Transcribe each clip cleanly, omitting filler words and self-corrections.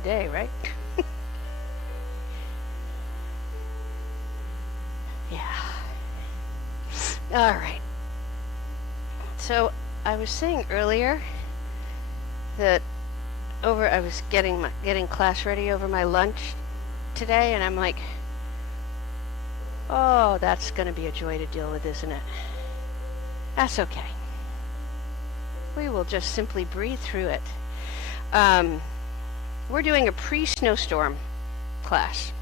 day, right? Yeah. All right. So I was saying earlier that I was getting class ready over my lunch today, and I'm like, oh, that's going to be a joy to deal with, isn't it? That's okay. We will just simply breathe through it. We're doing a pre-snowstorm class.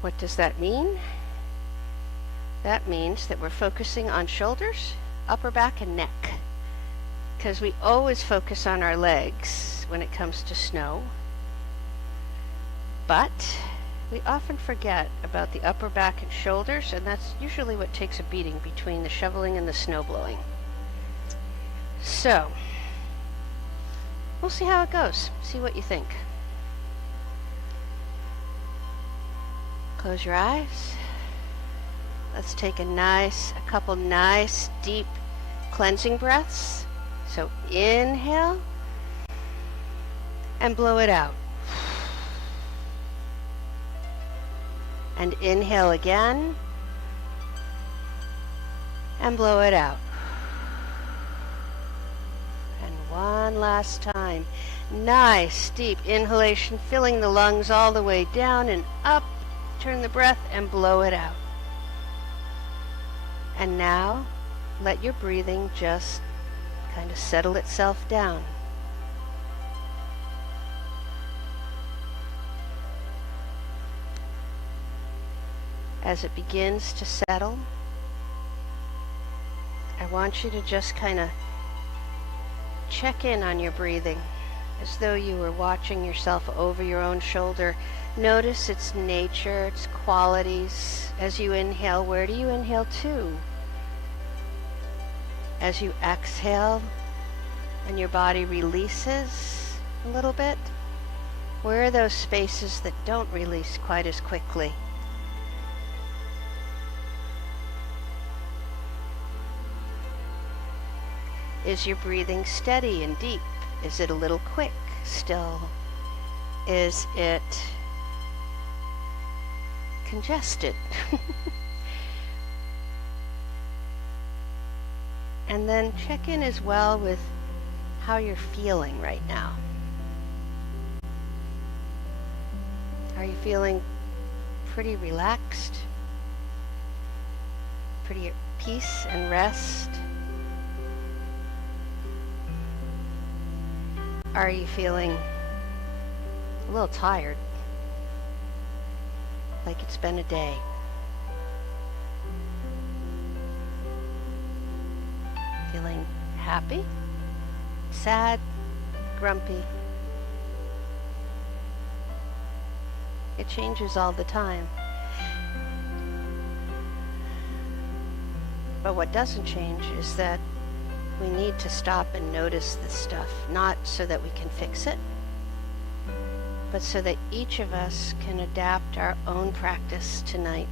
What does that mean? That means that we're focusing on shoulders, upper back, and neck. Because we always focus on our legs when it comes to snow. But we often forget about the upper back and shoulders, and that's usually what takes a beating between the shoveling and the snow blowing. So, we'll see how it goes. See what you think. Close your eyes. Let's take a couple nice, deep cleansing breaths. So inhale and blow it out. And inhale again and blow it out. And one last time. Nice, deep inhalation, filling the lungs all the way down and up. Turn the breath and blow it out. And now, let your breathing just kind of settle itself down. As it begins to settle, I want you to just kind of check in on your breathing as though you were watching yourself over your own shoulder. Notice its nature, its qualities. As you inhale, where do you inhale to? As you exhale and your body releases a little bit, where are those spaces that don't release quite as quickly? Is your breathing steady and deep? Is it a little quick still? Is it congested? And then check in as well with how you're feeling right now. Are you feeling pretty relaxed? Pretty at peace and rest? Are you feeling a little tired? Like it's been a day? Feeling happy, sad, grumpy? It changes all the time. But what doesn't change is that we need to stop and notice this stuff, not so that we can fix it, but so that each of us can adapt our own practice tonight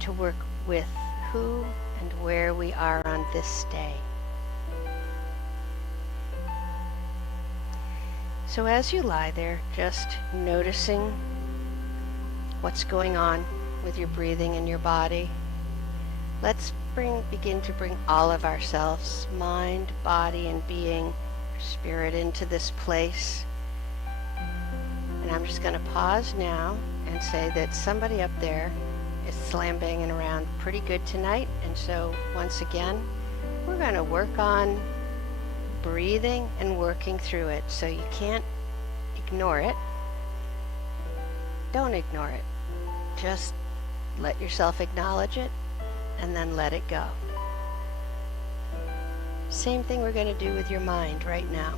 to work with who and where we are on this day. So as you lie there, just noticing what's going on with your breathing and your body, let's begin to bring all of ourselves, mind, body, and being, spirit, into this place. And I'm just going to pause now and say that somebody up there is slam banging around pretty good tonight. And so once again, we're going to work on breathing and working through it. So you can't ignore it. Don't ignore it. Just let yourself acknowledge it and then let it go. Same thing we're going to do with your mind right now.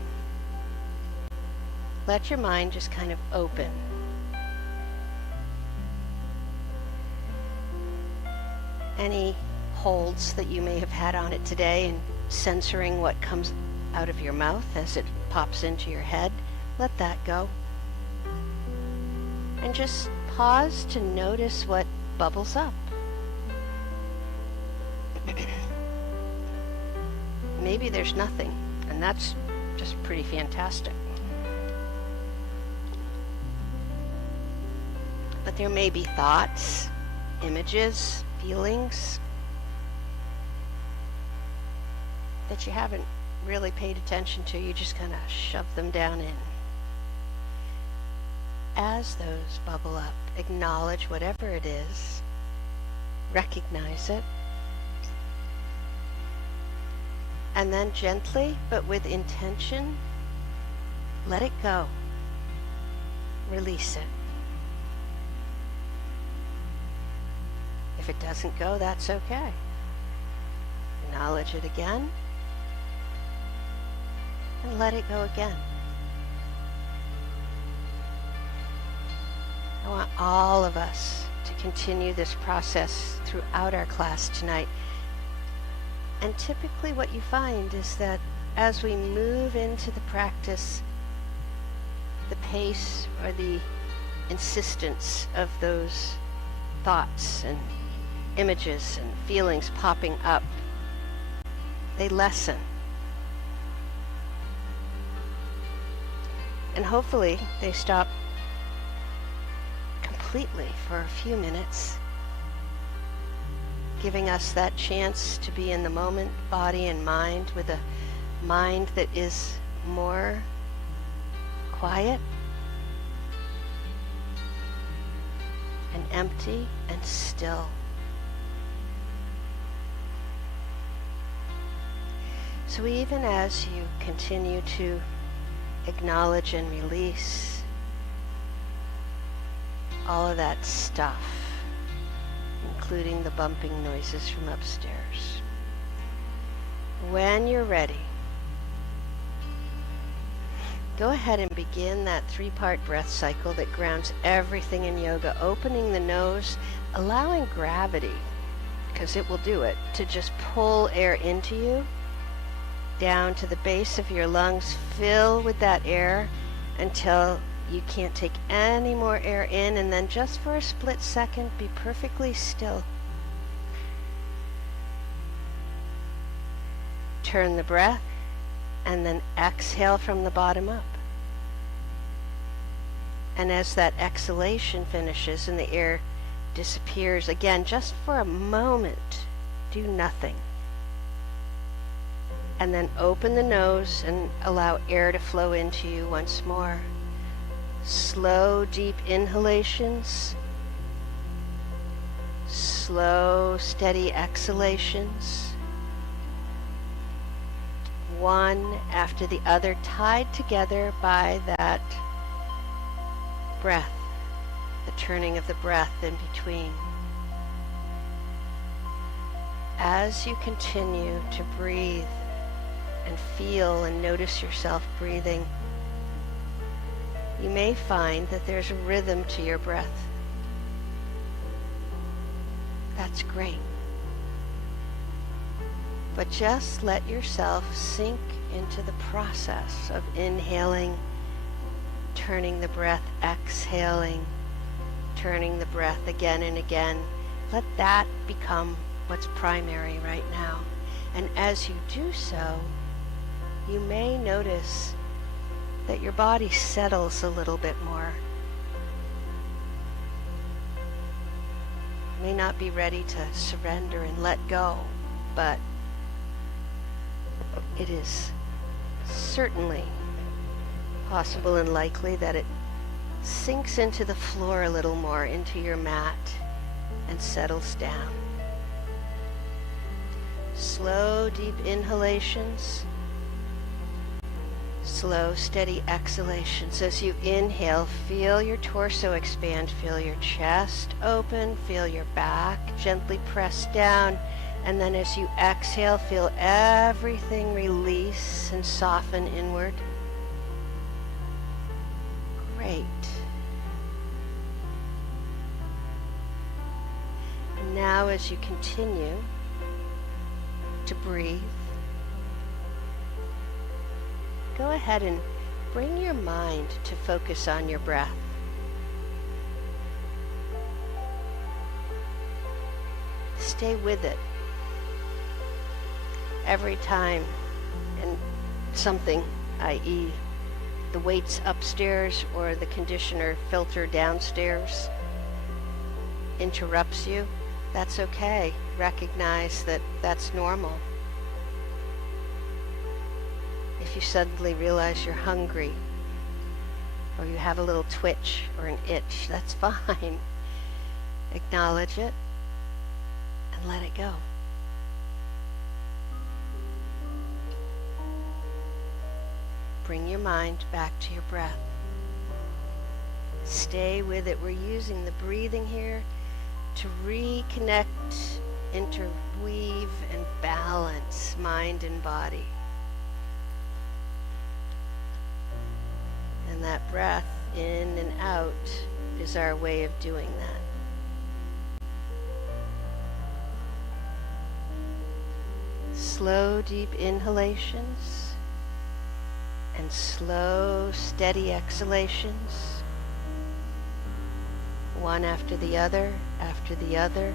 Let your mind just kind of open. Any holds that you may have had on it today and censoring what comes out of your mouth as it pops into your head, let that go. And just pause to notice what bubbles up. Maybe there's nothing, and that's just pretty fantastic. but there may be thoughts, images, feelings that you haven't really paid attention to. You just kind of shove them down in. As those bubble up, acknowledge whatever it is, recognize it, and then gently, but with intention, let it go. Release it. If it doesn't go, that's okay. Acknowledge it again, and let it go again. I want all of us to continue this process throughout our class tonight. And typically what you find is that as we move into the practice, the pace or the insistence of those thoughts and images and feelings popping up, they lessen. And hopefully they stop completely for a few minutes, giving us that chance to be in the moment, body and mind, with a mind that is more quiet and empty and still. So even as you continue to acknowledge and release all of that stuff, including the bumping noises from upstairs, when you're ready, go ahead and begin that 3-part breath cycle that grounds everything in yoga, opening the nose, allowing gravity, because it will do it, to just pull air into you, down to the base of your lungs. Fill with that air until you can't take any more air in, and then just for a split second, be perfectly still. Turn the breath, and then exhale from the bottom up. And as that exhalation finishes and the air disappears, again, just for a moment, do nothing. And then open the nose and allow air to flow into you once more. Slow, deep inhalations. Slow, steady exhalations. One after the other, tied together by that breath, the turning of the breath in between. As you continue to breathe and feel and notice yourself breathing, you may find that there's a rhythm to your breath. That's great. But just let yourself sink into the process of inhaling, turning the breath, exhaling, turning the breath again and again. Let that become what's primary right now. And as you do so, you may notice that your body settles a little bit more. You may not be ready to surrender and let go, but it is certainly possible and likely that it sinks into the floor a little more, into your mat, and settles down. Slow, deep inhalations. Slow, steady exhalations. As you inhale, feel your torso expand, feel your chest open, feel your back gently press down, and then as you exhale, feel everything release and soften inward. Great. And now as you continue to breathe, go ahead and bring your mind to focus on your breath. Stay with it. Every time and something, i.e. the weights upstairs or the conditioner filter downstairs, interrupts you, that's okay. Recognize that that's normal. If you suddenly realize you're hungry, or you have a little twitch or an itch, that's fine. Acknowledge it and let it go. Bring your mind back to your breath. Stay with it. We're using the breathing here to reconnect, interweave, and balance mind and body. And that breath in and out is our way of doing that. Slow, deep inhalations and slow, steady exhalations. One after the other, after the other.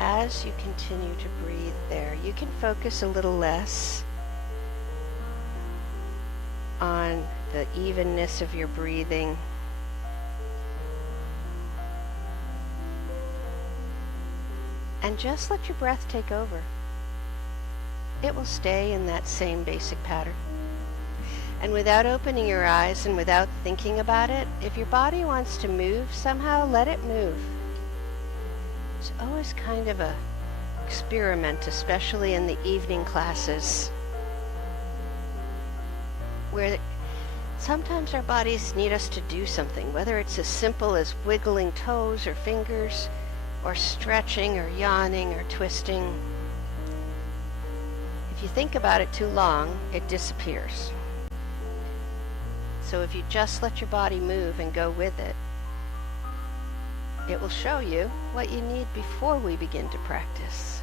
As you continue to breathe there, you can focus a little less on the evenness of your breathing. And just let your breath take over. It will stay in that same basic pattern. And without opening your eyes and without thinking about it, if your body wants to move somehow, let it move. It's always kind of a experiment, especially in the evening classes, where sometimes our bodies need us to do something, whether it's as simple as wiggling toes or fingers, or stretching or yawning or twisting. If you think about it too long, it disappears. So if you just let your body move and go with it, it will show you what you need before we begin to practice.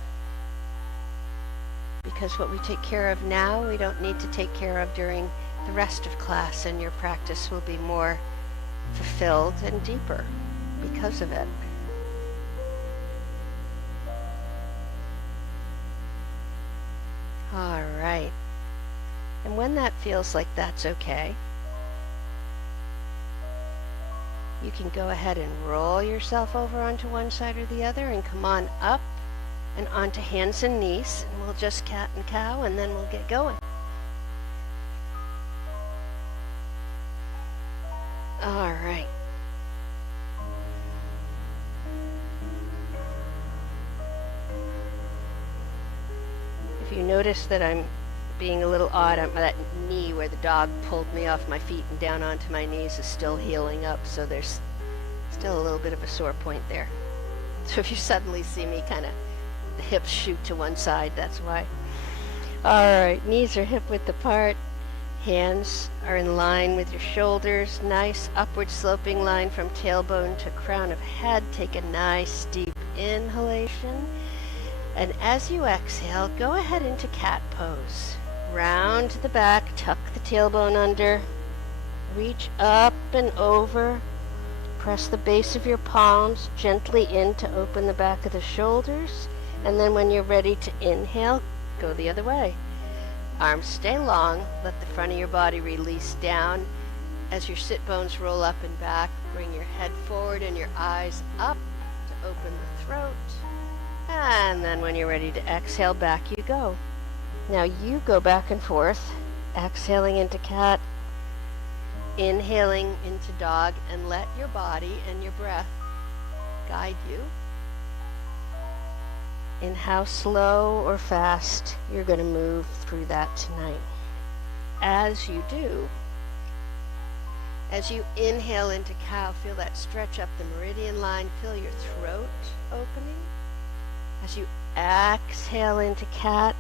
Because what we take care of now, we don't need to take care of during the rest of class, and your practice will be more fulfilled and deeper because of it. All right. And when that feels like that's okay, you can go ahead and roll yourself over onto one side or the other and come on up and onto hands and knees, and we'll just cat and cow, and then we'll get going. All right. If you notice that I'm being a little odd, that knee where the dog pulled me off my feet and down onto my knees is still healing up, so there's still a little bit of a sore point there. So if you suddenly see me kind of, the hips shoot to one side, that's why. All right, knees are hip width apart. Hands are in line with your shoulders. Nice upward sloping line from tailbone to crown of head. Take a nice deep inhalation. And as you exhale, go ahead into cat pose. Round to the back, tuck the tailbone under. Reach up and over. Press the base of your palms gently in to open the back of the shoulders. And then when you're ready to inhale, go the other way. Arms stay long. Let the front of your body release down. As your sit bones roll up and back, bring your head forward and your eyes up to open the throat. And then when you're ready to exhale, back you go. Now you go back and forth, exhaling into cat, inhaling into dog, and let your body and your breath guide you in how slow or fast you're going to move through that tonight. As you do, as you inhale into cow, feel that stretch up the meridian line, feel your throat opening. As you exhale into cat,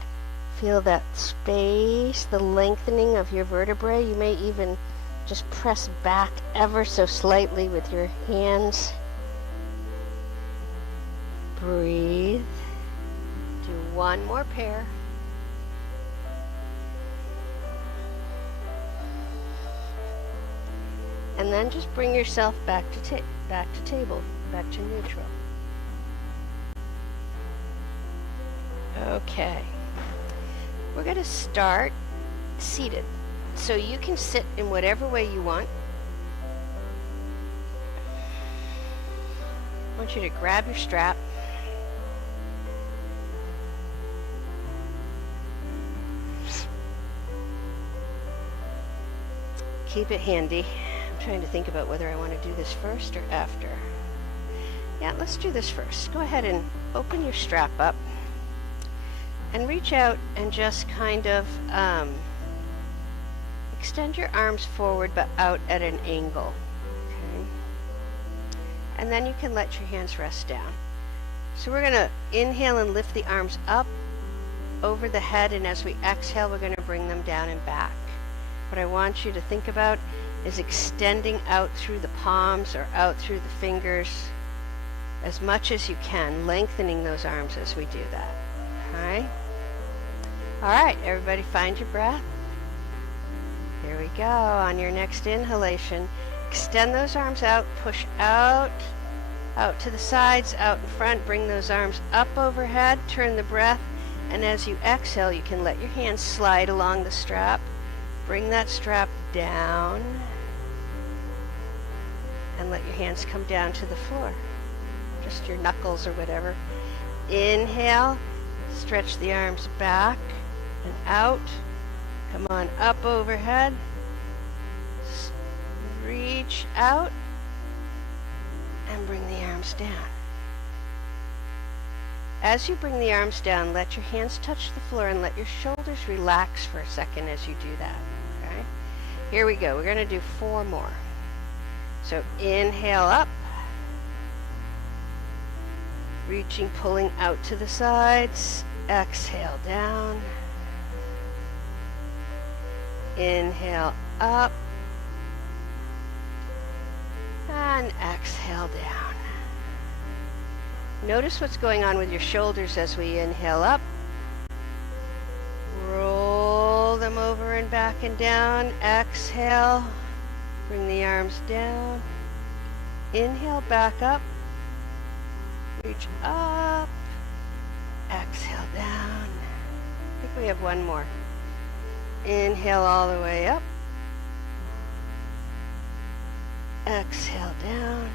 feel that space, the lengthening of your vertebrae. You may even just press back ever so slightly with your hands. Breathe. Do one more pair. And then just bring yourself back to table, back to neutral. Okay. We're going to start seated. So you can sit in whatever way you want. I want you to grab your strap. Keep it handy. I'm trying to think about whether I want to do this first or after. Yeah, let's do this first. Go ahead and open your strap up and reach out and just kind of extend your arms forward but out at an angle. Okay. And then you can let your hands rest down. So we're going to inhale and lift the arms up over the head, and as we exhale, we're going to bring them down and back. What I want you to think about is extending out through the palms or out through the fingers as much as you can, lengthening those arms as we do that. Okay? All right, everybody find your breath. Here we go. On your next inhalation, extend those arms out, push out to the sides, out in front, bring those arms up overhead, turn the breath, and as you exhale, you can let your hands slide along the strap. Bring that strap down and let your hands come down to the floor, just your knuckles or whatever. Inhale, stretch the arms back and out. Come on up overhead. Reach out and bring the arms down. As you bring the arms down, let your hands touch the floor and let your shoulders relax for a second as you do that. Okay? Here we go. We're going to do 4 more. So inhale up. Reaching, pulling out to the sides. Exhale down. Inhale up. And exhale down. Notice what's going on with your shoulders as we inhale up. Roll them over and back and down. Exhale. Bring the arms down. Inhale, back up. Reach up. Exhale down. I think we have 1 more. Inhale all the way up. Exhale down.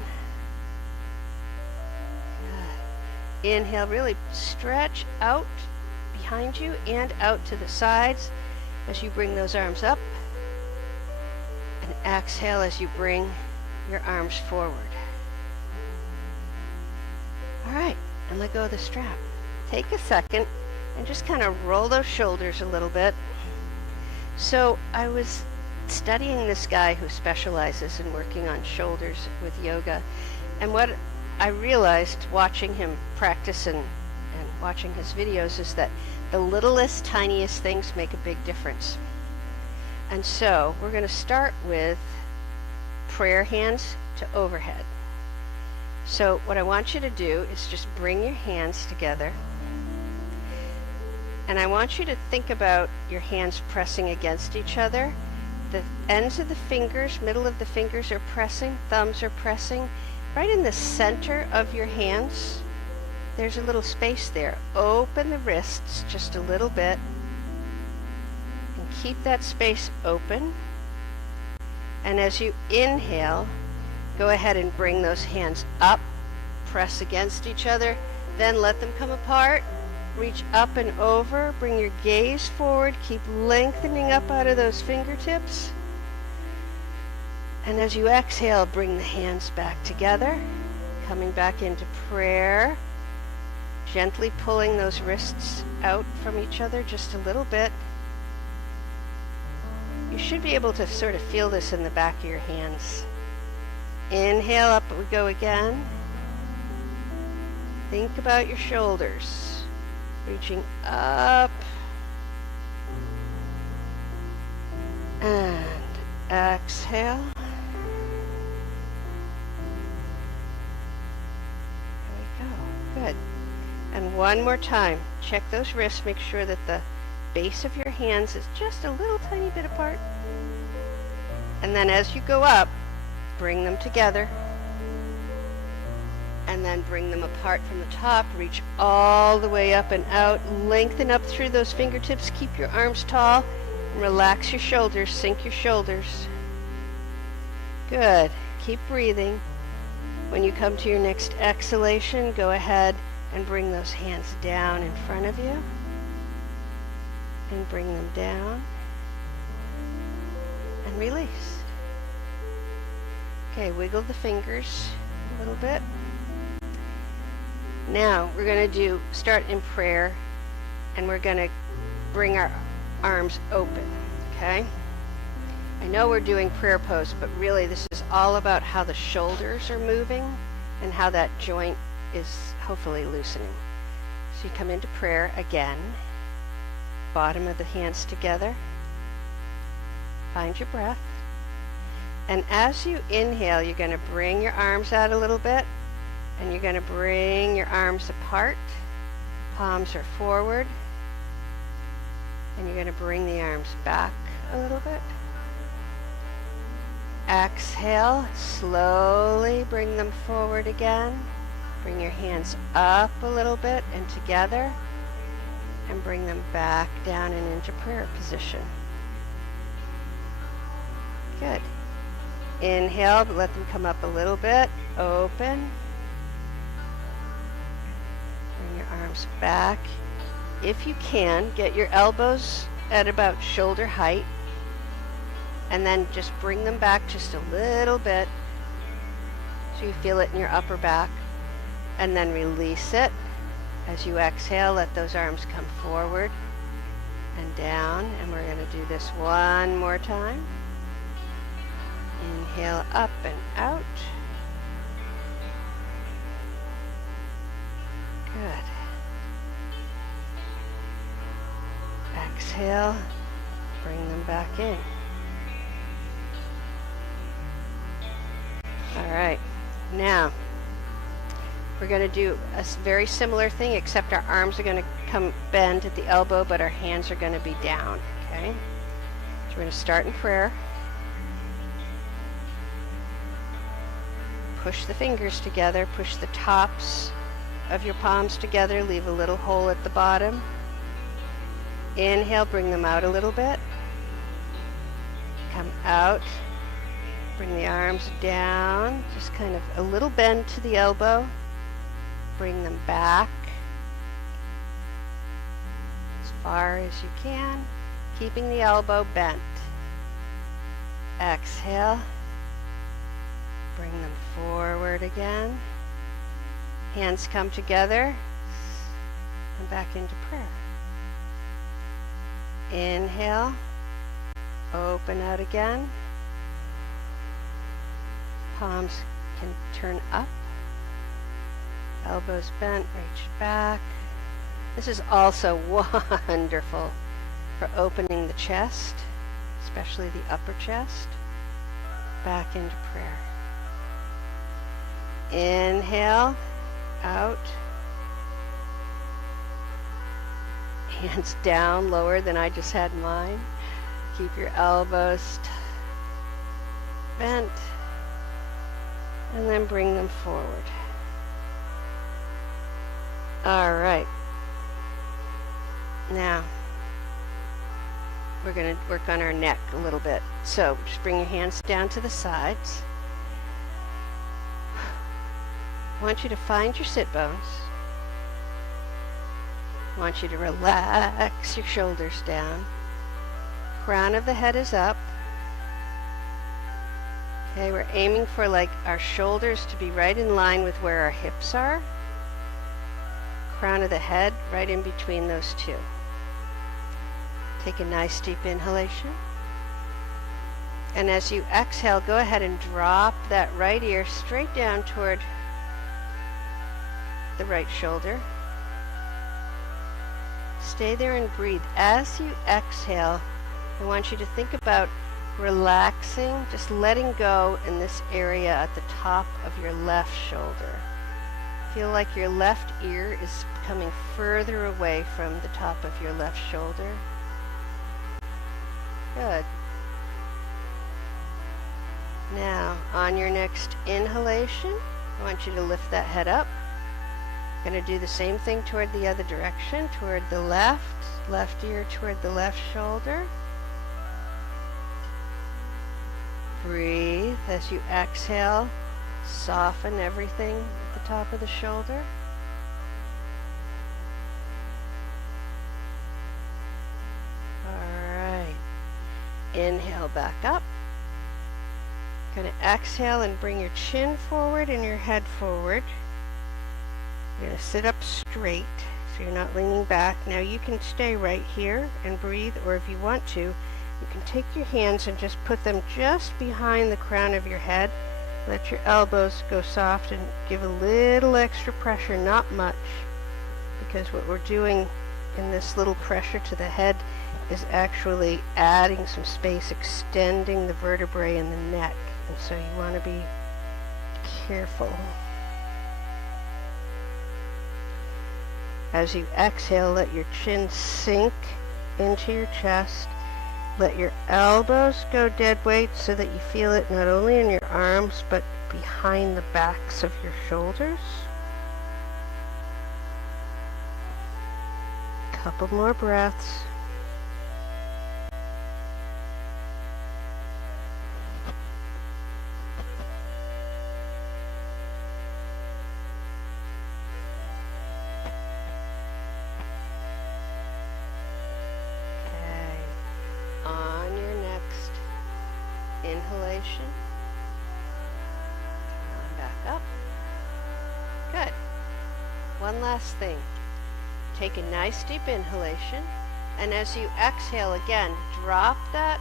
Good. Inhale, really stretch out behind you and out to the sides as you bring those arms up. And exhale as you bring your arms forward. All right, and let go of the strap. Take a second and just kind of roll those shoulders a little bit. So I was studying this guy who specializes in working on shoulders with yoga, and what I realized watching him practice and watching his videos is that the littlest, tiniest things make a big difference. And so we're going to start with prayer hands to overhead. So what I want you to do is just bring your hands together, and I want you to think about your hands pressing against each other. The ends of the fingers, middle of the fingers are pressing, thumbs are pressing. Right in the center of your hands, there's a little space there. Open the wrists just a little bit and keep that space open. And as you inhale, go ahead and bring those hands up, press against each other, then let them come apart. Reach up and over, bring your gaze forward, keep lengthening up out of those fingertips. And as you exhale, bring the hands back together, coming back into prayer, gently pulling those wrists out from each other just a little bit. You should be able to sort of feel this in the back of your hands. Inhale, up we go again. Think about your shoulders. Reaching up and exhale. There we go. Good. And one more time. Check those wrists. Make sure that the base of your hands is just a little tiny bit apart. And then as you go up, bring them together, and then bring them apart from the top. Reach all the way up and out. Lengthen up through those fingertips. Keep your arms tall. And relax your shoulders. Sink your shoulders. Good. Keep breathing. When you come to your next exhalation, go ahead and bring those hands down in front of you. And bring them down. And release. Okay, wiggle the fingers a little bit. Now we're going to start in prayer, and we're going to bring our arms open, okay? I know we're doing prayer pose, but really this is all about how the shoulders are moving and how that joint is hopefully loosening. So you come into prayer again, bottom of the hands together, find your breath, and as you inhale, you're going to bring your arms out a little bit, and you're going to bring your arms apart, palms are forward, and you're going to bring the arms back a little bit. Exhale, slowly bring them forward again. Bring your hands up a little bit and together, and bring them back down and into prayer position. Good. Inhale, but let them come up a little bit. Open. Bring your arms back. If you can, get your elbows at about shoulder height, and then just bring them back just a little bit so you feel it in your upper back, and then release it. As you exhale, let those arms come forward and down, and we're going to do this one more time. Inhale up and out. Good. Exhale, bring them back in. All right, now we're going to do a very similar thing, except our arms are going to come bend at the elbow, but our hands are going to be down, okay? So we're going to start in prayer. Push the fingers together, push the tops of your palms together, leave a little hole at the bottom. Inhale, bring them out a little bit. Come out, bring the arms down, just kind of a little bend to the elbow. Bring them back as far as you can, keeping the elbow bent. Exhale, bring them forward again. Hands come together and back into prayer. Inhale, open out again. Palms can turn up. Elbows bent, reach back. This is also wonderful for opening the chest, especially the upper chest. Back into prayer. Inhale, out. Hands down, lower than I just had mine. Keep your elbows bent, and then bring them forward. All right. Now, we're going to work on our neck a little bit. So, just bring your hands down to the sides. I want you to find your sit bones. I want you to relax your shoulders down. Crown of the head is up. Okay, we're aiming for like our shoulders to be right in line with where our hips are. Crown of the head right in between those two. Take a nice deep inhalation. And as you exhale, go ahead and drop that right ear straight down toward the right shoulder. Stay there and breathe. As you exhale, I want you to think about relaxing, just letting go in this area at the top of your left shoulder. Feel like your left ear is coming further away from the top of your left shoulder. Good. Now, on your next inhalation, I want you to lift that head up. Going to do the same thing toward the other direction, toward the left ear toward the left shoulder. Breathe as you exhale, soften everything at the top of the shoulder. All right. Inhale back up. Going to exhale and bring your chin forward and your head forward. You're going to sit up straight, so you're not leaning back. Now you can stay right here and breathe, or if you want to, you can take your hands and just put them just behind the crown of your head. Let your elbows go soft and give a little extra pressure, not much, because what we're doing in this little pressure to the head is actually adding some space, extending the vertebrae in the neck, and so you want to be careful. As you exhale, let your chin sink into your chest. Let your elbows go dead weight so that you feel it not only in your arms but behind the backs of your shoulders. Couple more breaths. Inhalation. Come on back up. Good. One last thing. Take a nice deep inhalation, and as you exhale again, drop that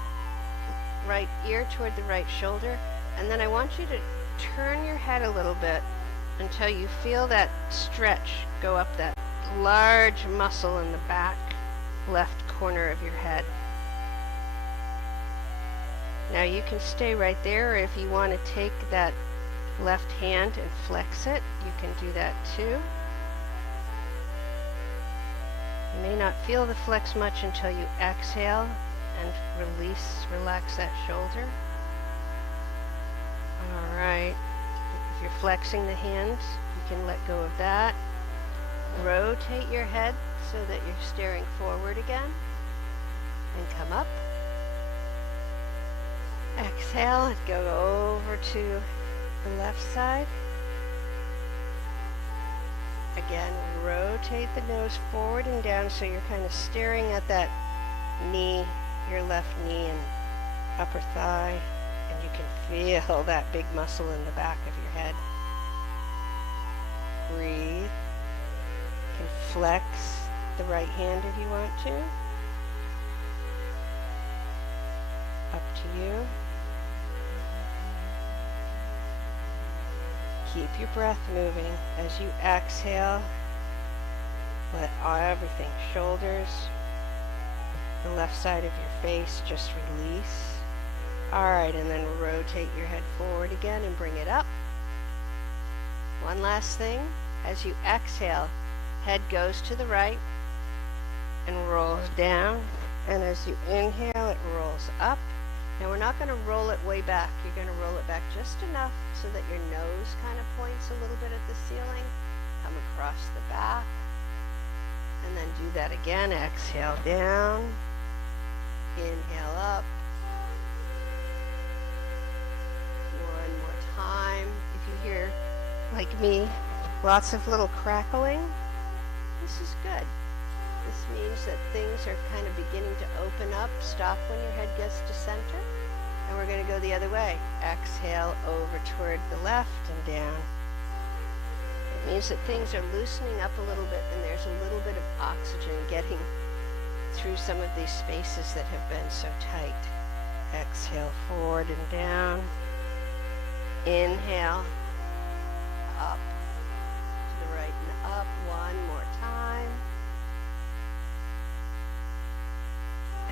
right ear toward the right shoulder, and then I want you to turn your head a little bit until you feel that stretch go up that large muscle in the back left corner of your head. Now you can stay right there, or if you want to take that left hand and flex it, you can do that too. You may not feel the flex much until you exhale and relax that shoulder. All right. If you're flexing the hands, you can let go of that. Rotate your head so that you're staring forward again, and come up. Exhale and go over to the left side. Again, rotate the nose forward and down so you're kind of staring at that knee, your left knee and upper thigh, and you can feel that big muscle in the back of your head. Breathe. You can flex the right hand if you want to. Up to you. Keep your breath moving as you exhale. Let everything, shoulders, the left side of your face, just release. Alright, and then rotate your head forward again and bring it up. One last thing. As you exhale, head goes to the right and rolls down. And as you inhale, it rolls up. Now we're not going to roll it way back. You're going to roll it back just enough so that your nose kind of points a little bit at the ceiling. Come across the back. And then do that again. Exhale down. Inhale up. One more time. If you hear, like me, lots of little crackling, this is good. This means that things are kind of beginning to open up. Stop when your head gets to center. And we're going to go the other way. Exhale over toward the left and down. It means that things are loosening up a little bit and there's a little bit of oxygen getting through some of these spaces that have been so tight. Exhale forward and down. Inhale. Up to the right and up. One more time.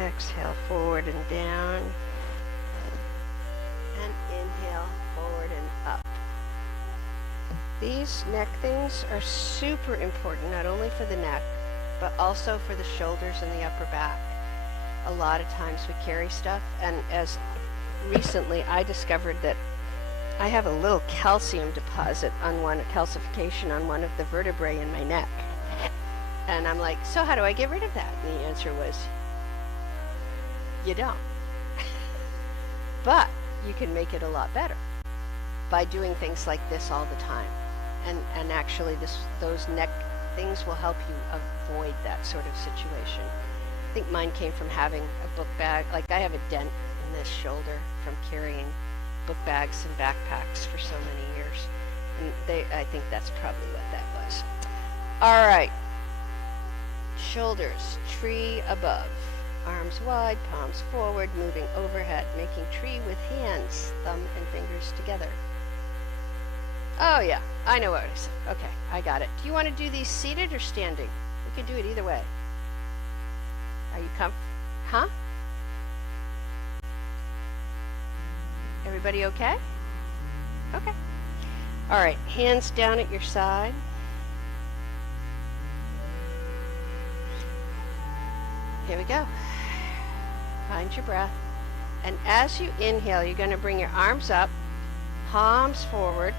Exhale forward and down. And inhale forward and up. These neck things are super important, not only for the neck, but also for the shoulders and the upper back. A lot of times we carry stuff, and as recently I discovered that I have a little calcium deposit on calcification on one of the vertebrae in my neck. And I'm like, so how do I get rid of that? And the answer was, you don't. But you can make it a lot better by doing things like this all the time. And actually those neck things will help you avoid that sort of situation. I think mine came from having a book bag. Like I have a dent in this shoulder from carrying book bags and backpacks for so many years. And I think that's probably what that was. All right. Shoulders, tree above. Arms wide, palms forward, moving overhead, making tree with hands, thumb and fingers together. Oh yeah, I know what it is. Okay, I got it. Do you want to do these seated or standing? We can do it either way. Are you Huh? Everybody okay? Okay. All right, hands down at your side. Here we go. Find your breath. And as you inhale, you're going to bring your arms up, palms forward,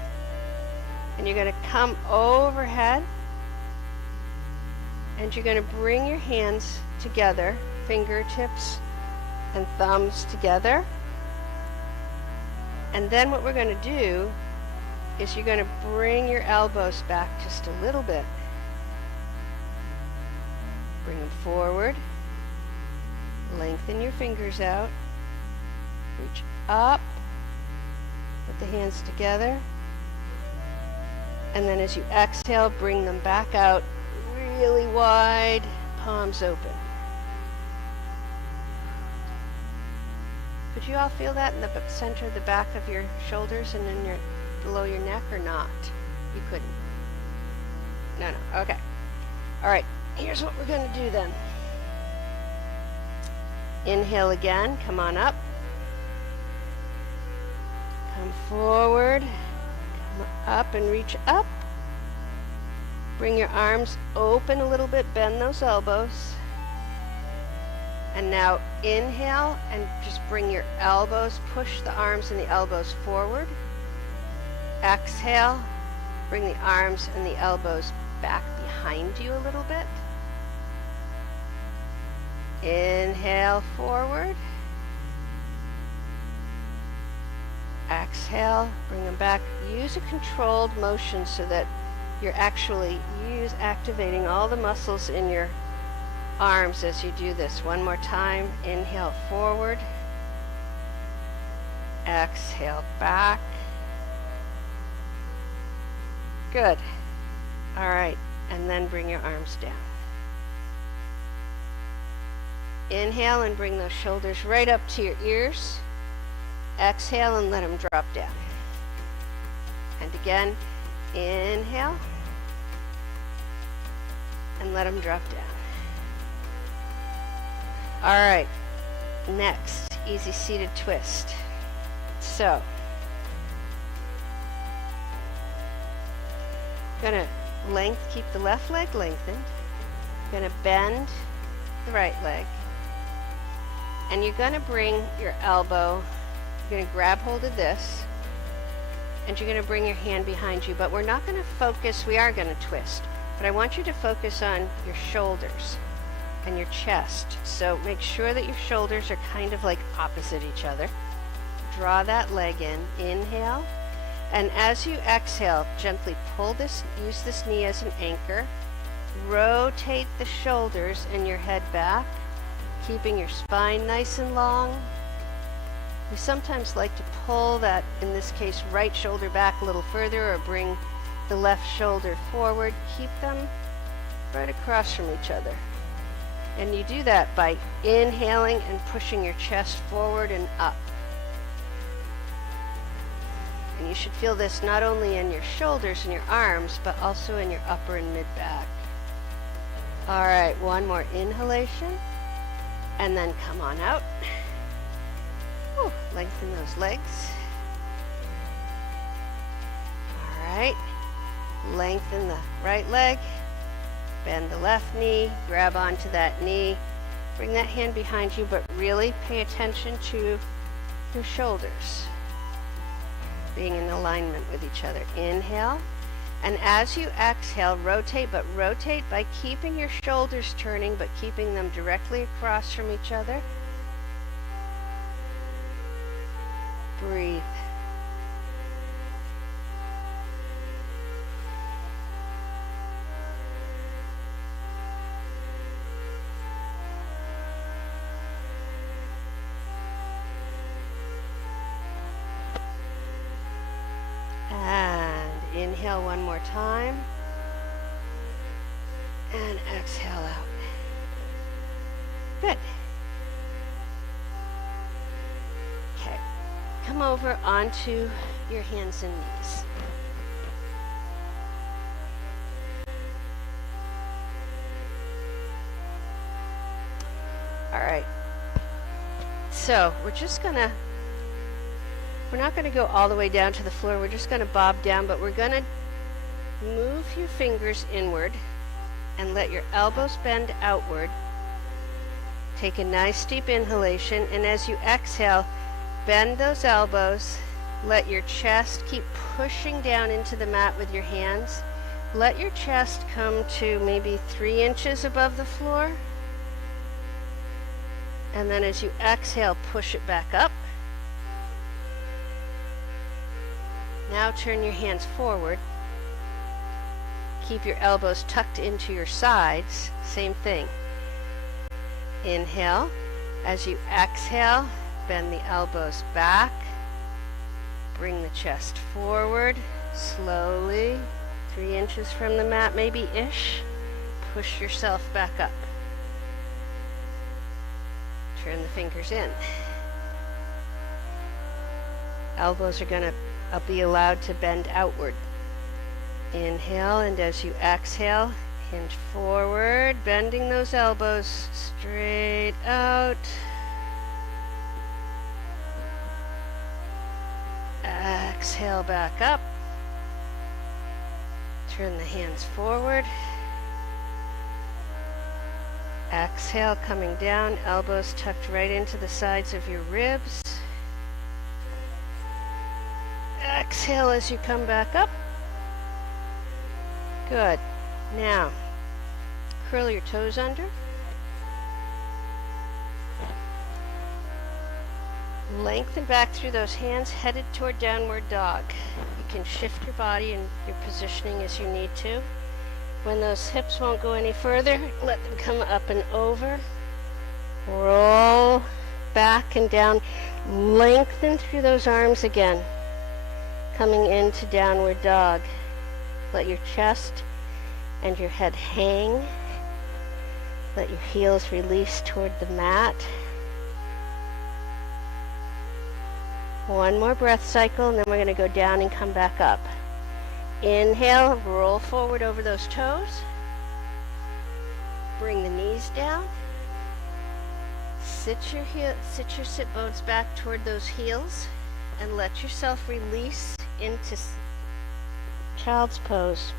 and you're going to come overhead, and you're going to bring your hands together, fingertips and thumbs together. And then what we're going to do is you're going to bring your elbows back just a little bit. Bring them forward. Lengthen your fingers out. Reach up. Put the hands together. And then as you exhale, bring them back out really wide, palms open. Could you all feel that in the center of the back of your shoulders and in below your neck or not? You couldn't. No. Okay. All right. Here's what we're going to do then. Inhale again. Come on up. Come forward. Come up and reach up. Bring your arms open a little bit. Bend those elbows. And now inhale and just bring your elbows, push the arms and the elbows forward. Exhale, bring the arms and the elbows back behind you a little bit. Inhale forward. Exhale, bring them back. Use a controlled motion so that you're actually activating all the muscles in your arms as you do this. One more time. Inhale forward. Exhale back. Good. All right. And then bring your arms down. Inhale and bring those shoulders right up to your ears. Exhale and let them drop down. And again, inhale and let them drop down. All right, next, easy seated twist. So, gonna keep the left leg lengthened. Gonna bend the right leg. And you're gonna bring your elbow, you're gonna grab hold of this, and you're gonna bring your hand behind you, but we're not gonna focus, we are gonna twist, but I want you to focus on your shoulders and your chest. So make sure that your shoulders are kind of like opposite each other. Draw that leg in, inhale, and as you exhale, gently pull this, use this knee as an anchor, rotate the shoulders and your head back, keeping your spine nice and long. We sometimes like to pull that, in this case, right shoulder back a little further or bring the left shoulder forward. Keep them right across from each other. And you do that by inhaling and pushing your chest forward and up. And you should feel this not only in your shoulders and your arms, but also in your upper and mid back. All right, one more inhalation. And then come on out. Whew, lengthen those legs. All right, lengthen the right leg. Bend the left knee, grab onto that knee, bring that hand behind you, but really pay attention to your shoulders being in alignment with each other. Inhale, and as you exhale, rotate, but rotate by keeping your shoulders turning, but keeping them directly across from each other. Breathe. Inhale one more time, and exhale out. Good. Okay, come over onto your hands and knees. All right, so we're not going to go all the way down to the floor. We're just going to bob down, but we're going to move your fingers inward and let your elbows bend outward. Take a nice deep inhalation, and as you exhale, bend those elbows. Let your chest keep pushing down into the mat with your hands. Let your chest come to maybe 3 inches above the floor. And then as you exhale, push it back up. Now turn your hands forward. Keep your elbows tucked into your sides. Same thing. Inhale. As you exhale, bend the elbows back. Bring the chest forward slowly. 3 inches from the mat, maybe-ish. Push yourself back up. Turn the fingers in. Elbows are going to be allowed to bend outward. Inhale, and as you exhale, hinge forward, bending those elbows straight out. Exhale back up. Turn the hands forward. Exhale, coming down, elbows tucked right into the sides of your ribs. Exhale as you come back up. Good. Now, curl your toes under. Lengthen back through those hands, headed toward downward dog. You can shift your body and your positioning as you need to. When those hips won't go any further, let them come up and over. Roll back and down. Lengthen through those arms again. Coming into downward dog. Let your chest and your head hang. Let your heels release toward the mat. One more breath cycle, and then we're going to go down and come back up. Inhale, roll forward over those toes. Bring the knees down. Sit your sit bones back toward those heels, and let yourself release into child's pose.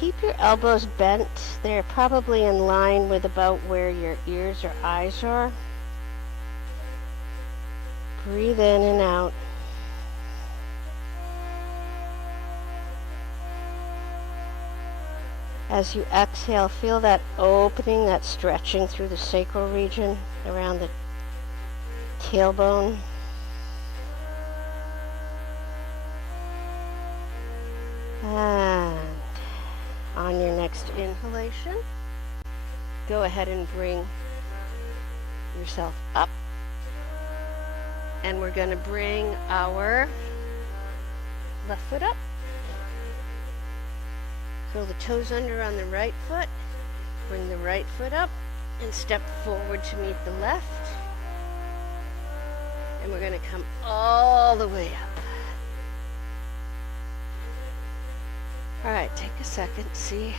Keep your elbows bent. They're probably in line with about where your ears or eyes are. Breathe in and out. As you exhale, feel that opening, that stretching through the sacral region around the tailbone. And on your next inhalation, go ahead and bring yourself up. And we're going to bring our left foot up. Curl the toes under on the right foot. Bring the right foot up and step forward to meet the left. And we're going to come all the way up. All right, take a second, see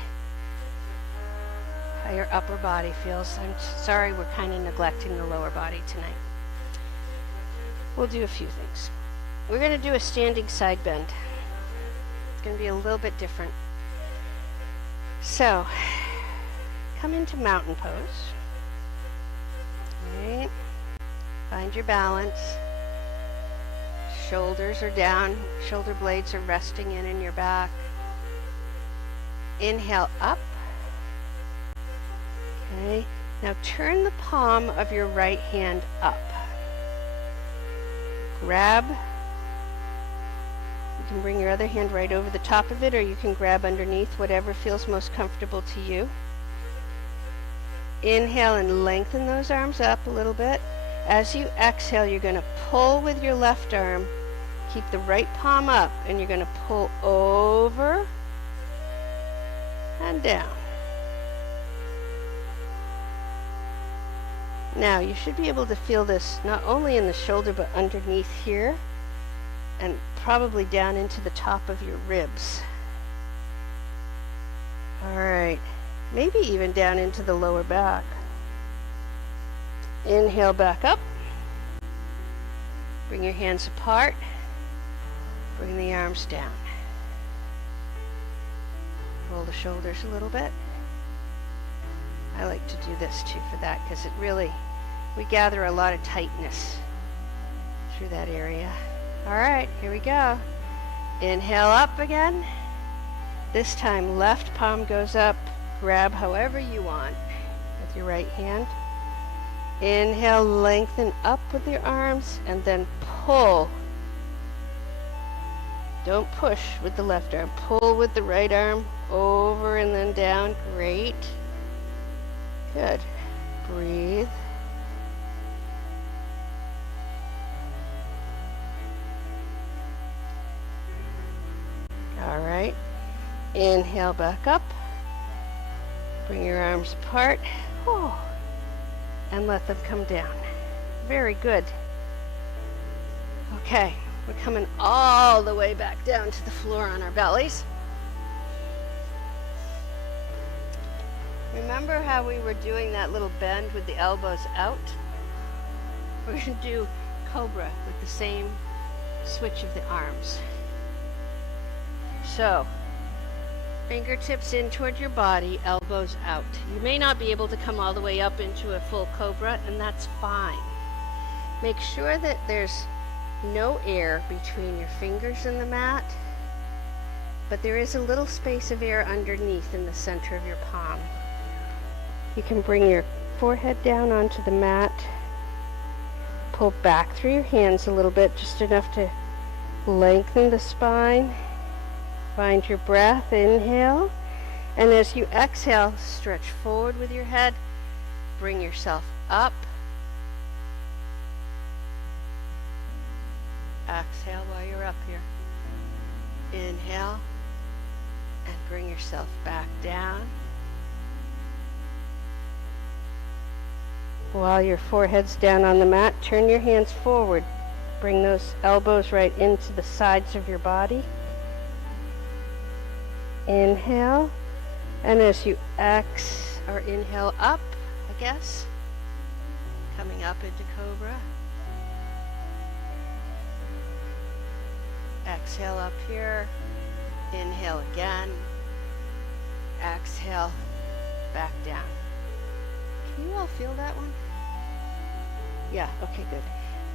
how your upper body feels. I'm sorry we're kind of neglecting the lower body tonight. We'll do a few things. We're going to do a standing side bend. It's going to be a little bit different. So, come into mountain pose. All right. Find your balance. Shoulders are down, shoulder blades are resting in your back. Inhale up. Okay, now turn the palm of your right hand up. Grab. You can bring your other hand right over the top of it, or you can grab underneath, whatever feels most comfortable to you. Inhale and lengthen those arms up a little bit. As you exhale, you're going to pull with your left arm. Keep the right palm up, and you're going to pull over and down. Now, you should be able to feel this not only in the shoulder, but underneath here, and probably down into the top of your ribs. All right, maybe even down into the lower back. Inhale back up. Bring your hands apart. Bring the arms down. Roll the shoulders a little bit. I like to do this too for that because we gather a lot of tightness through that area. All right, here we go. Inhale up again. This time left palm goes up. Grab however you want with your right hand. Inhale, lengthen up with your arms and then pull. Don't push with the left arm. Pull with the right arm over and then down. Great. Good. Breathe. All right. Inhale back up. Bring your arms apart. Oh. And let them come down. Very good. Okay. We're coming all the way back down to the floor on our bellies. Remember how we were doing that little bend with the elbows out? We're going to do cobra with the same switch of the arms. So, fingertips in toward your body, elbows out. You may not be able to come all the way up into a full cobra, and that's fine. Make sure that there's no air between your fingers and the mat, but there is a little space of air underneath in the center of your palm. You can bring your forehead down onto the mat, pull back through your hands a little bit, just enough to lengthen the spine. Find your breath, inhale, and as you exhale, stretch forward with your head, bring yourself up. Exhale while you're up here. Inhale and bring yourself back down. While your forehead's down on the mat, turn your hands forward. Bring those elbows right into the sides of your body. Inhale, and as you inhale up, I guess, coming up into cobra. Exhale up here, inhale again, exhale, back down. Can you all feel that one? Yeah, okay, good.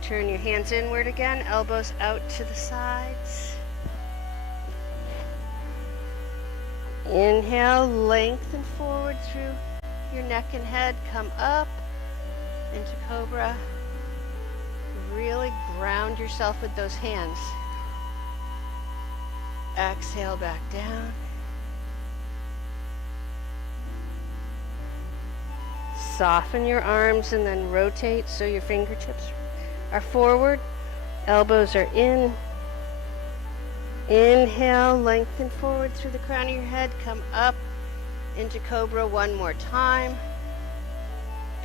Turn your hands inward again, elbows out to the sides. Inhale, lengthen forward through your neck and head, come up into cobra. Really ground yourself with those hands. Exhale back down. Soften your arms and then rotate so your fingertips are forward. Elbows are in. Inhale, lengthen forward through the crown of your head. Come up into cobra one more time.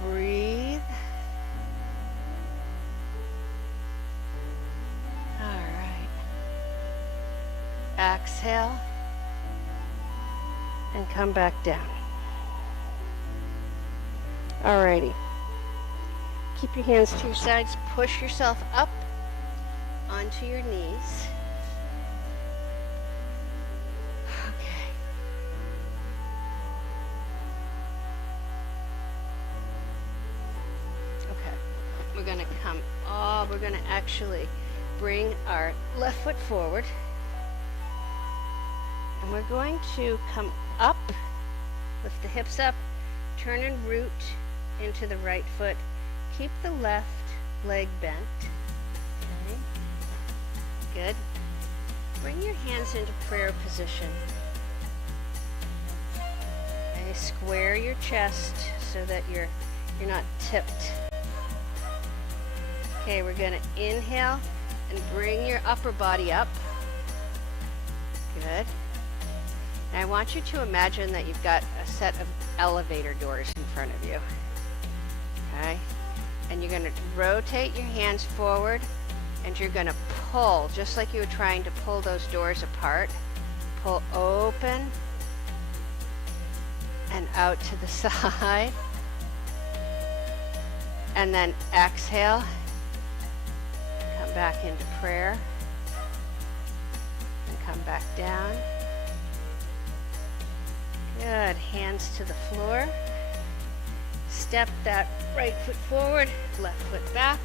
Breathe. All right. Exhale. And come back down. Alrighty. Keep your hands to your sides. Push yourself up onto your knees. Okay. Okay. We're going to come we're going to actually bring our left foot forward. And we're going to come up, lift the hips up, turn and root into the right foot. Keep the left leg bent. Okay. Good. Bring your hands into prayer position. Okay. Square your chest so that you're not tipped. Okay, we're going to inhale and bring your upper body up. Good. And I want you to imagine that you've got a set of elevator doors in front of you. Okay? And you're going to rotate your hands forward and you're going to pull, just like you were trying to pull those doors apart. Pull open and out to the side. And then exhale. Come back into prayer. And come back down. Good. Hands to the floor. Step that right foot forward, left foot back.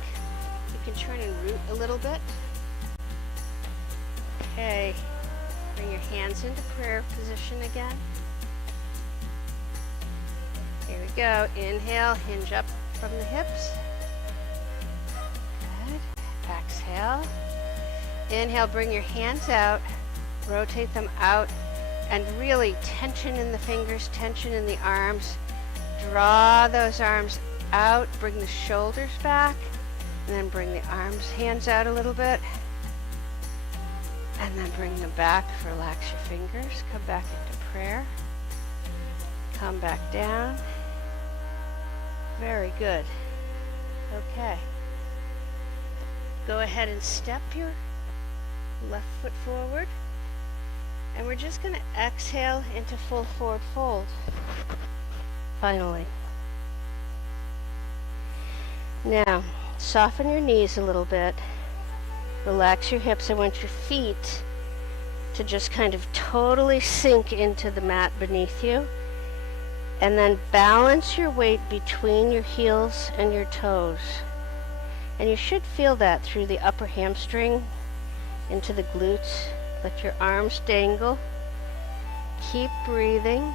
You can turn and root a little bit. Okay. Bring your hands into prayer position again. Here we go. Inhale, hinge up from the hips. Good. Exhale. Inhale, bring your hands out. Rotate them out. And really tension in the fingers, tension in the arms. Draw those arms out. Bring the shoulders back. And then bring the arms, hands out a little bit. And then bring them back. Relax your fingers. Come back into prayer. Come back down. Very good. Okay. Go ahead and step your left foot forward. And we're just going to exhale into full forward fold. Finally. Now, soften your knees a little bit. Relax your hips. I want your feet to just kind of totally sink into the mat beneath you. And then balance your weight between your heels and your toes. And you should feel that through the upper hamstring into the glutes. Let your arms dangle. Keep breathing.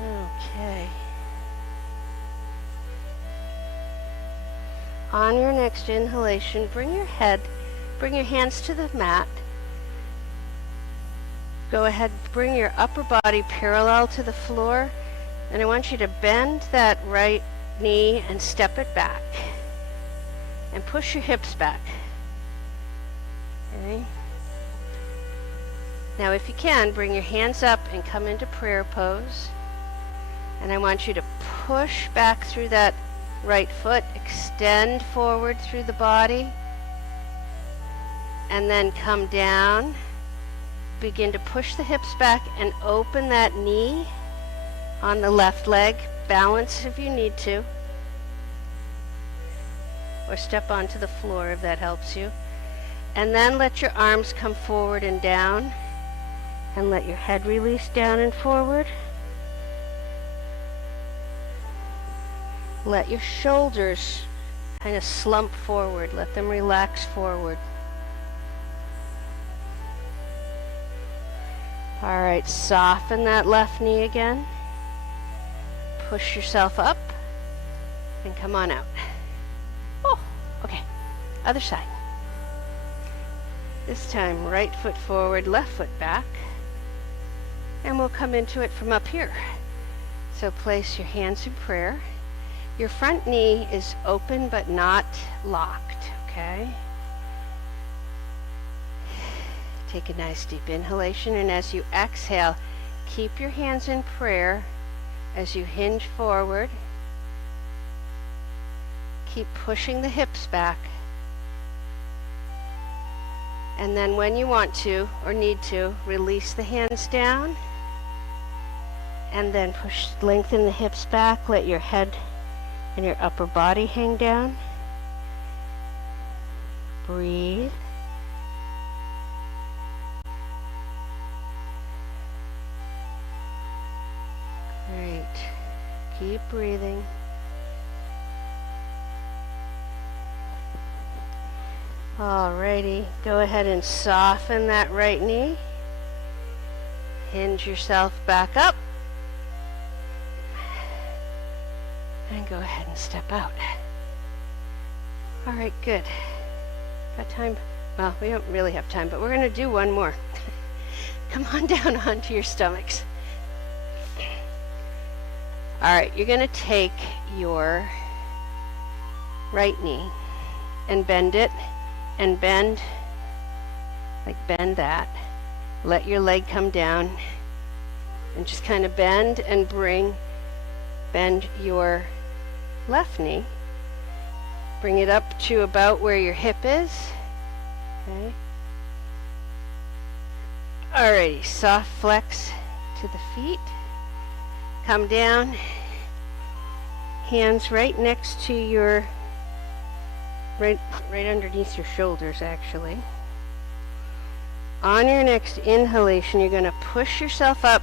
Okay. On your next inhalation, bring your hands to the mat. Go ahead, bring your upper body parallel to the floor, and I want you to bend that right knee and step it back. And push your hips back. Okay. Now if you can, bring your hands up and come into prayer pose. And I want you to push back through that right foot, extend forward through the body, and then come down. Begin to push the hips back and open that knee on the left leg. Balance if you need to. Or step onto the floor if that helps you. And then let your arms come forward and down. And let your head release down and forward. Let your shoulders kind of slump forward. Let them relax forward. All right, soften that left knee again. Push yourself up and come on out. Oh, okay. Other side. This time, right foot forward, left foot back. And we'll come into it from up here. So place your hands in prayer. Your front knee is open but not locked, okay? Take a nice deep inhalation, and as you exhale, keep your hands in prayer as you hinge forward. Keep pushing the hips back. And then when you want to or need to, release the hands down. And then lengthen the hips back. Let your head and your upper body hang down. Breathe. Keep breathing. Alrighty, go ahead and soften that right knee. Hinge yourself back up. And go ahead and step out. Alright, good. Got time? Well, we don't really have time, but we're going to do one more. Come on down onto your stomachs. Alright, you're going to take your right knee and bend it, and bend that. Let your leg come down and just kind of bend and bend your left knee. Bring it up to about where your hip is. Okay. Alrighty, soft flex to the feet. Come down, hands right next to your, right underneath your shoulders actually. On your next inhalation, you're going to push yourself up,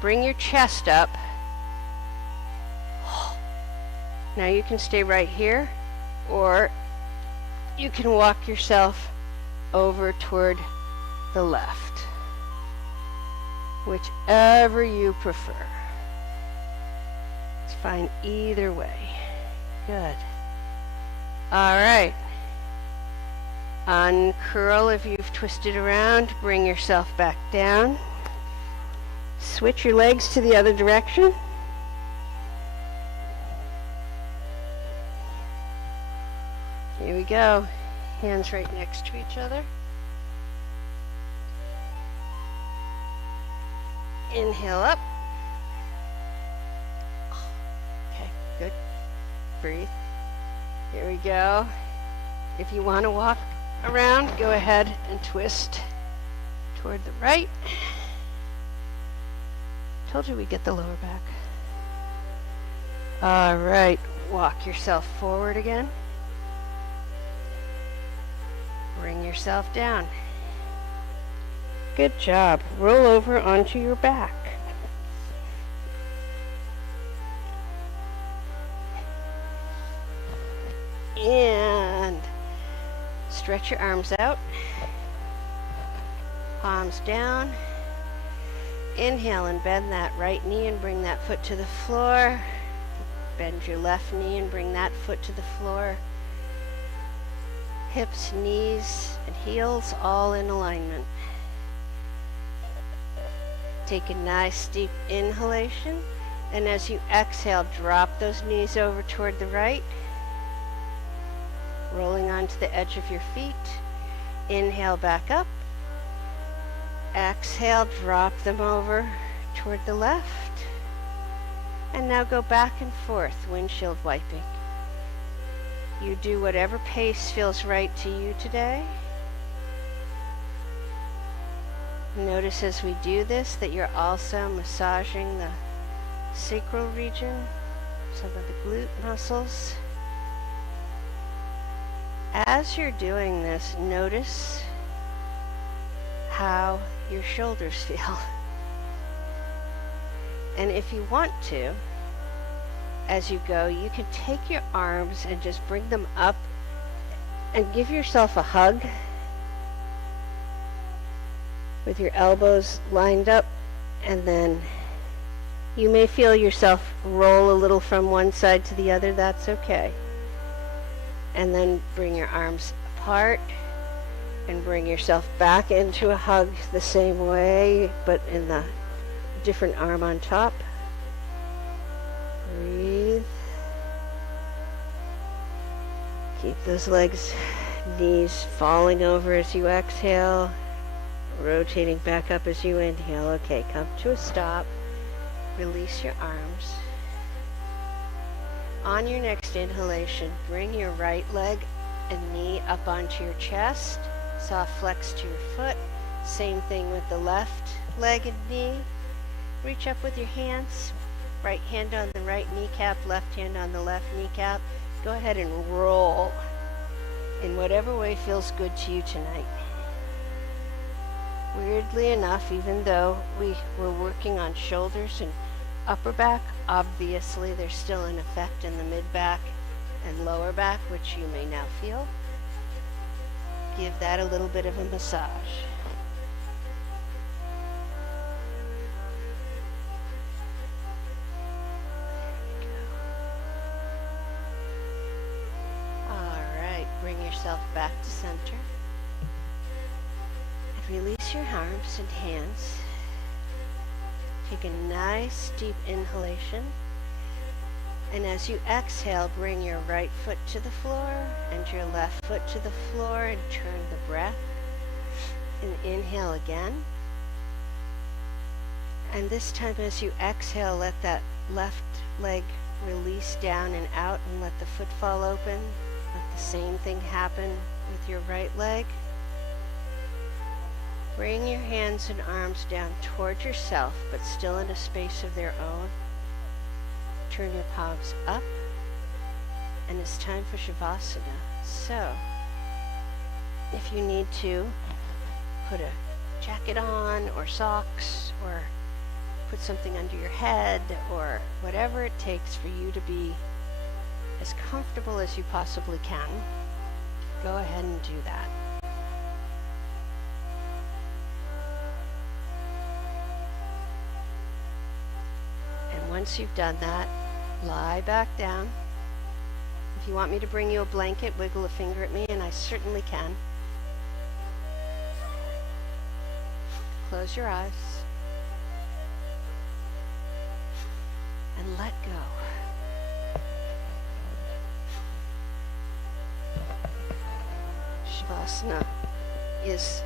bring your chest up. Now you can stay right here, or you can walk yourself over toward the left, whichever you prefer. It's fine either way. Good. All right. Uncurl if you've twisted around. Bring yourself back down. Switch your legs to the other direction. Here we go. Hands right next to each other. Inhale up. Okay, good. Breathe. Here we go. If you want to walk around, go ahead and twist toward the right. Told you we'd get the lower back. All right, walk yourself forward again. Bring yourself down. Good job. Roll over onto your back. And stretch your arms out. Palms down. Inhale and bend that right knee and bring that foot to the floor. Bend your left knee and bring that foot to the floor. Hips, knees, and heels all in alignment. Take a nice deep inhalation, and as you exhale, drop those knees over toward the right, rolling onto the edge of your feet. Inhale back up. Exhale, drop them over toward the left. And now go back and forth, windshield wiping. You do whatever pace feels right to you today. Notice as we do this that you're also massaging the sacral region, some of the glute muscles. As you're doing this, notice how your shoulders feel. And if you want to, as you go, you can take your arms and just bring them up and give yourself a hug with your elbows lined up, and then you may feel yourself roll a little from one side to the other. That's okay. And then bring your arms apart and bring yourself back into a hug the same way, but in the different arm on top. Breathe. Keep those legs, knees falling over as you exhale, rotating back up as you inhale. Okay, come to a stop. Release your arms. On your next inhalation, bring your right leg and knee up onto your chest. Soft flex to your foot. Same thing with the left leg and knee. Reach up with your hands. Right hand on the right kneecap, left hand on the left kneecap. Go ahead and roll in whatever way feels good to you tonight. Weirdly enough, even though we were working on shoulders and upper back, obviously there's still an effect in the mid back and lower back, which you may now feel. Give that a little bit of a massage. Yourself back to center and release your arms and hands. Take a nice deep inhalation, and as you exhale, bring your right foot to the floor and your left foot to the floor and turn the breath, and inhale again. And this time as you exhale, let that left leg release down and out and let the foot fall open. Let the same thing happen with your right leg. Bring your hands and arms down toward yourself, but still in a space of their own. Turn your palms up, and it's time for Shavasana. So, if you need to, put a jacket on, or socks, or put something under your head, or whatever it takes for you to be as comfortable as you possibly can, go ahead and do that. And once you've done that, lie back down. If you want me to bring you a blanket, wiggle a finger at me, and I certainly can. Close your eyes and let go. Shavasana is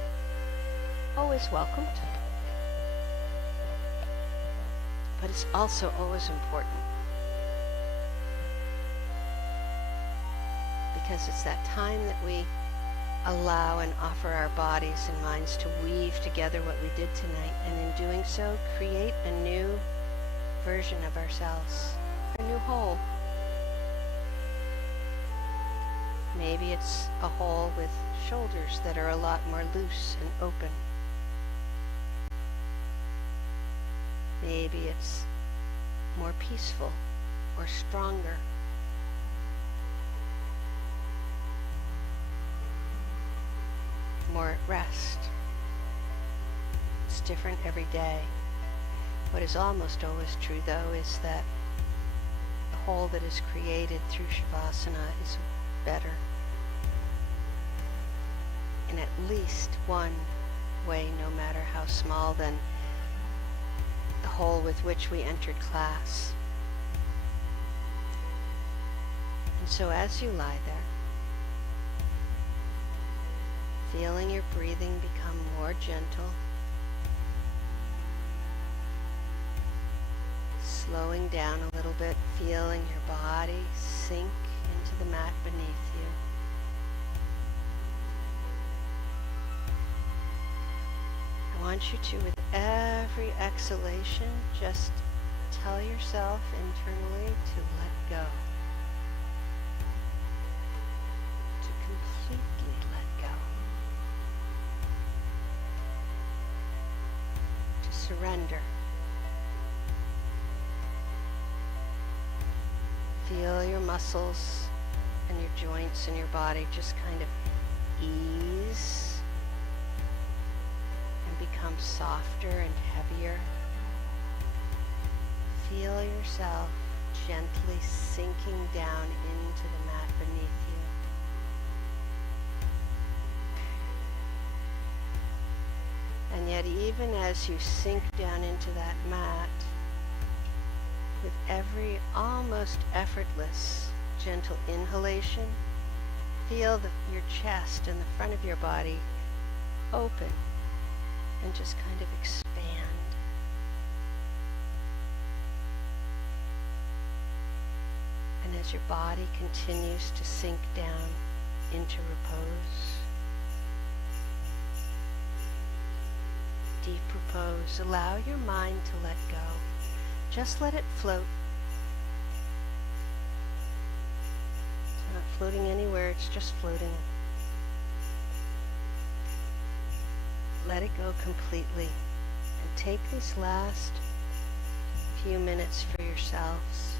always welcomed, but it's also always important, because it's that time that we allow and offer our bodies and minds to weave together what we did tonight, and in doing so, create a new version of ourselves, a new whole. Maybe it's a whole with shoulders that are a lot more loose and open. Maybe it's more peaceful or stronger. More at rest. It's different every day. What is almost always true, though, is that the whole that is created through Shavasana is better in at least one way, no matter how small, than the whole with which we entered class. And so as you lie there, feeling your breathing become more gentle, slowing down a little bit, feeling your body sink into the mat beneath you. I want you to, with every exhalation, just tell yourself internally to let go. To completely let go. To surrender. Feel your muscles and your joints and your body just kind of ease and become softer and heavier. Feel yourself gently sinking down into the mat beneath you. And yet, even as you sink down into that mat, with every almost effortless gentle inhalation, feel your chest and the front of your body open and just kind of expand. And as your body continues to sink down into repose, deep repose, allow your mind to let go. Just let it float. It's not floating anywhere, it's just floating. Let it go completely. And take these last few minutes for yourselves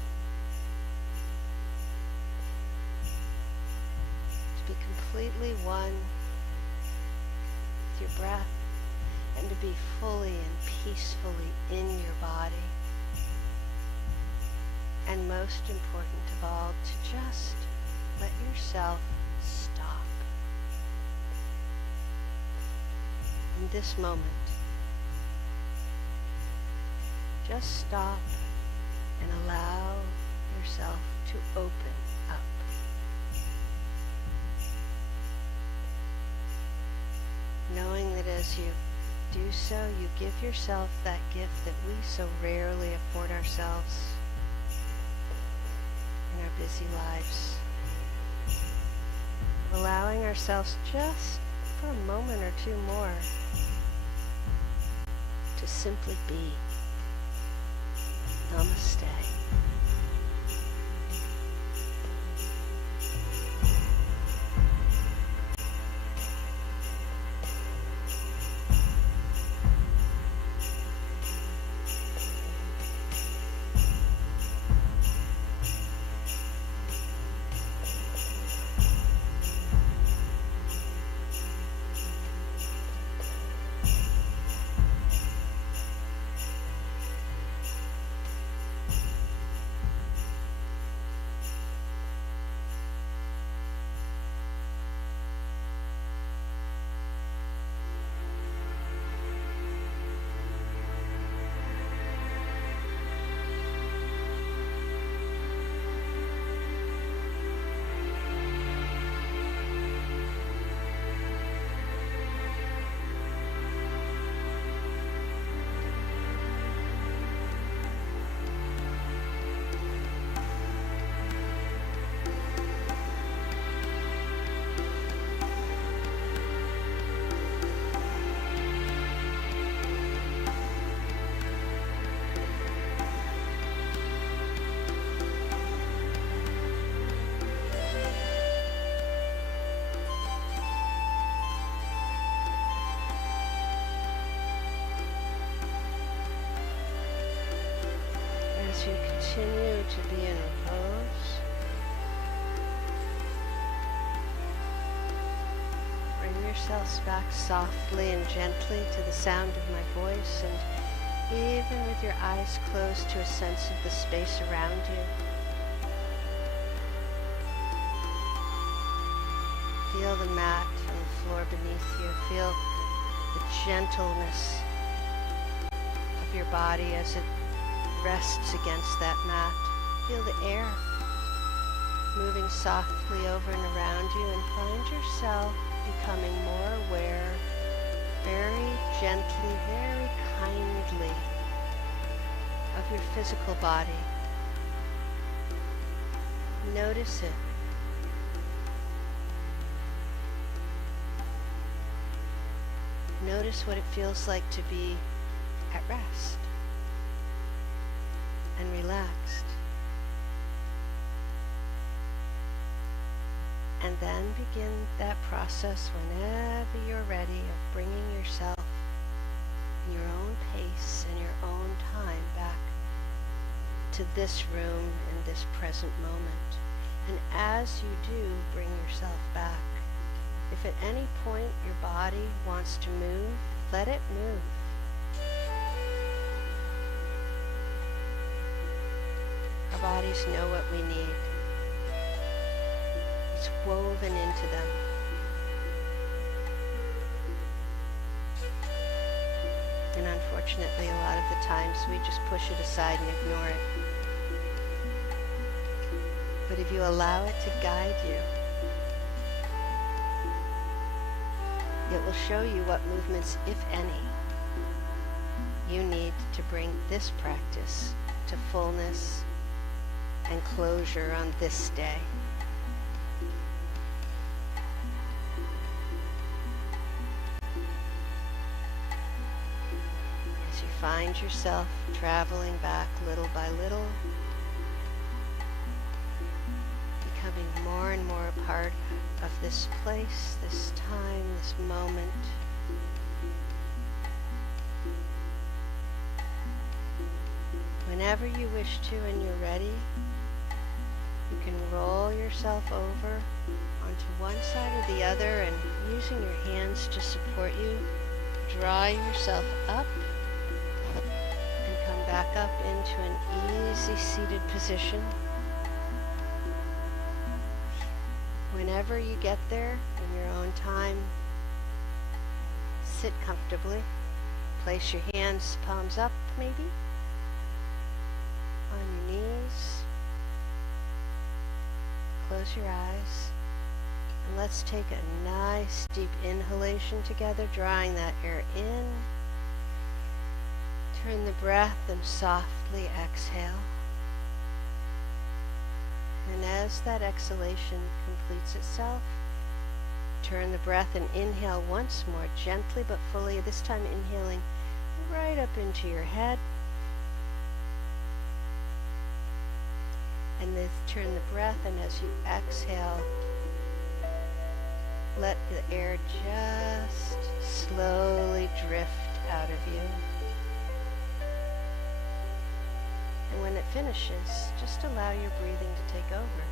to be completely one with your breath and to be fully and peacefully in your body. And most important of all, to just let yourself stop in this moment. Just stop and allow yourself to open up. Knowing that as you do so, you give yourself that gift that we so rarely afford ourselves in our busy lives. Of allowing ourselves just for a moment or two more to simply be. Namaste. As you continue to be in repose, bring yourselves back softly and gently to the sound of my voice, and even with your eyes closed, to a sense of the space around you. Feel the mat on the floor beneath you. Feel the gentleness of your body as it rests against that mat. Feel the air moving softly over and around you, and find yourself becoming more aware, very gently, very kindly, of your physical body. Notice it. Notice what it feels like to be at rest and relaxed. And then begin that process whenever you're ready of bringing yourself in your own pace and your own time back to this room in this present moment. And as you do bring yourself back, if at any point your body wants to move, let it move. Our bodies know what we need. It's woven into them. And unfortunately, a lot of the times we just push it aside and ignore it. But if you allow it to guide you, it will show you what movements, if any, you need to bring this practice to fullness and closure on this day. As you find yourself traveling back little by little, becoming more and more a part of this place, this time, this moment. whenever you wish to and you're ready, you can roll yourself over onto one side or the other, and using your hands to support you, draw yourself up and come back up into an easy seated position. Whenever you get there in your own time, sit comfortably. Place your hands, palms up maybe, on your knees. Close your eyes. And let's take a nice deep inhalation together, drawing that air in. Turn the breath and softly exhale. And as that exhalation completes itself, turn the breath and inhale once more, gently but fully, this time inhaling right up into your head. And then turn the breath, and as you exhale, let the air just slowly drift out of you. And when it finishes, just allow your breathing to take over,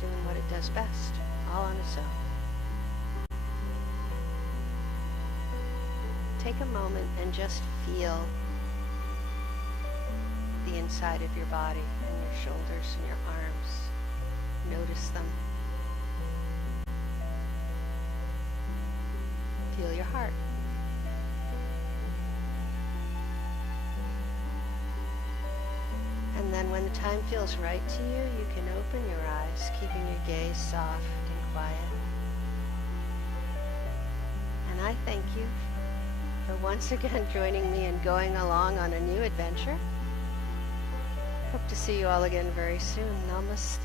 doing what it does best, all on its own. Take a moment and just feel the inside of your body and your shoulders and your arms. Notice them. Feel your heart. And then when the time feels right to you, you can open your eyes, keeping your gaze soft and quiet. And I thank you for once again joining me and going along on a new adventure. Hope to see you all again very soon. Namaste.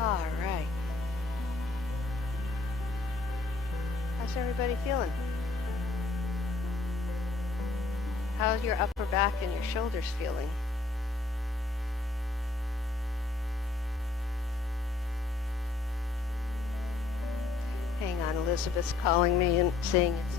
All right. How's everybody feeling? How's your upper back and your shoulders feeling? Hang on, Elizabeth's calling me and saying it's...